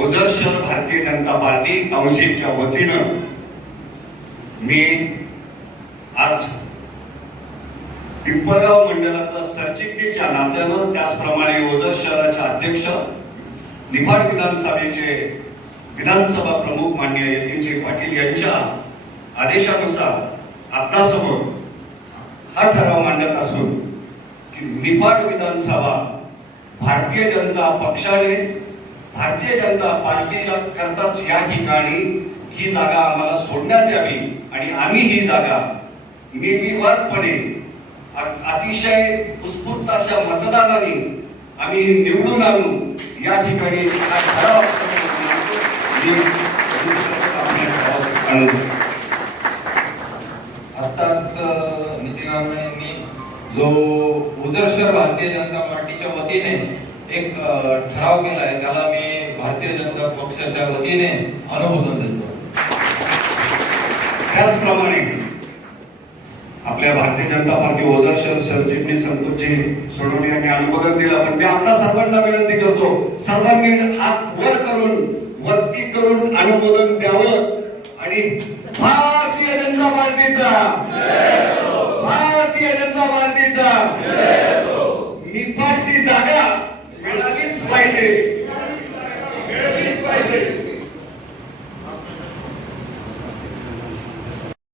ओझर शहर भारतीय जनता पार्टी काउन्सिलच्या वतीनं मी आज पिंपळगाव मंडळाचा सरचिटणीच्या नात्यानं त्याचप्रमाणे ओझर शहराचे अध्यक्ष निफाड विधानसभेचे विधानसभा प्रमुख माननीय यतीनजी पाटील यांच्या आदेशानुसार आपणासमोर हा ठराव मांडत असून की निफाड विधानसभा भारतीय जनता पक्षाने भारतीय जनता पार्टीला करताच या ठिकाणी ही जागा आम्हाला सोडण्यात यावी आणि आम्ही ही जागा निर्विवादपणे अतिशय उत्स्फूर्त अशा मतदानाने आम्ही निवडून आणू या ठिकाणी आत्ताच नितीन राणे जो उजर शहर भारतीय जनता पार्टीच्या वतीने एक ठराव ठराव आहे त्याला भारतीय जनता पक्षाच्या वतीने अनुमोदन देतो. त्याचप्रमाणे आपल्या भारतीय जनता पार्टी ओझर शहर सरचिटणीस संतोषजी सोनवणे यांनी अनुमोदन दिलं. पण मी आपल्या सर्वांना विनंती करतो सर्वांनी हात वर करून वरती करून अनुमोदन द्यावं. आणि भारतीय जनता पार्टीचा भारतीय जनता पार्टीचा निपाटची जागा मिळालीच पाहिजे.